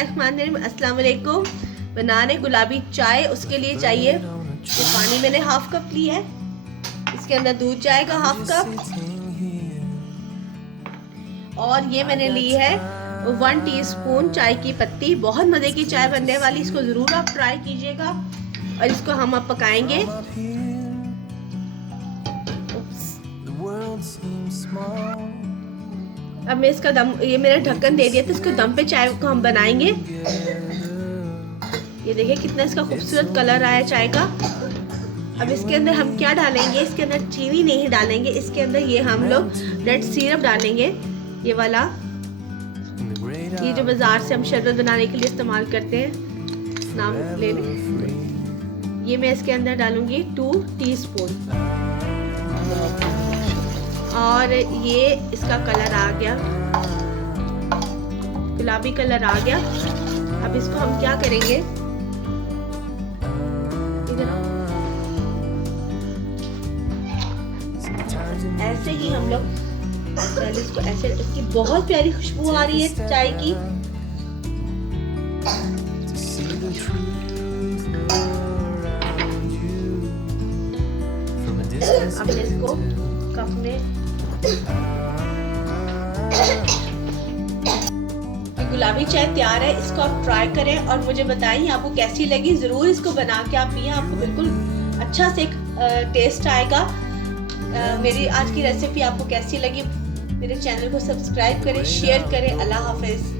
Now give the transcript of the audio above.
बिस्मिल्लाहिर्रहमानिर्रहीम। अस्सलाम वालेकुम। बनाने गुलाबी चाय, उसके लिए चाहिए ये पानी मैंने हाफ कप लिया है, इसके अंदर दूध जाएगा हाफ कप, और ये मैंने ली है 1 टीस्पून चाय की पत्ती। बहुत मज़े की चाय बनने वाली, इसको ज़रूर आप ट्राई कीजिएगा। और इसको हम अब पकाएंगे। अब मैं इसका दम, ये मेरा ढक्कन दे दिया था, इसको दम पे चाय को हम बनाएंगे। ये देखिए कितना इसका खूबसूरत कलर आया चाय का। अब इसके अंदर हम क्या डालेंगे, इसके अंदर चीनी नहीं डालेंगे, इसके अंदर ये हम लोग रेड सिरप डालेंगे, ये वाला, ये जो बाजार से हम शरबत बनाने के लिए इस्तेमाल करते हैं, नाम ले लें। ये मैं इसके अंदर डालूंगी 2 टीस्पून, और ये इसका कलर आ गया, गुलाबी कलर आ गया। अब इसको हम क्या करेंगे, ऐसे ही हम लोग पहले इसको ऐसे, इसकी बहुत प्यारी खुशबू आ रही है चाय की। अब इसको कप में, गुलाबी चाय तैयार है। इसको आप ट्राई करें और मुझे बताएं आपको कैसी लगी। ज़रूर इसको बना के आप पिए, आपको बिल्कुल अच्छा से टेस्ट आएगा। मेरी आज की रेसिपी आपको कैसी लगी, मेरे चैनल को सब्सक्राइब करें, शेयर करें। अल्लाह हाफिज़।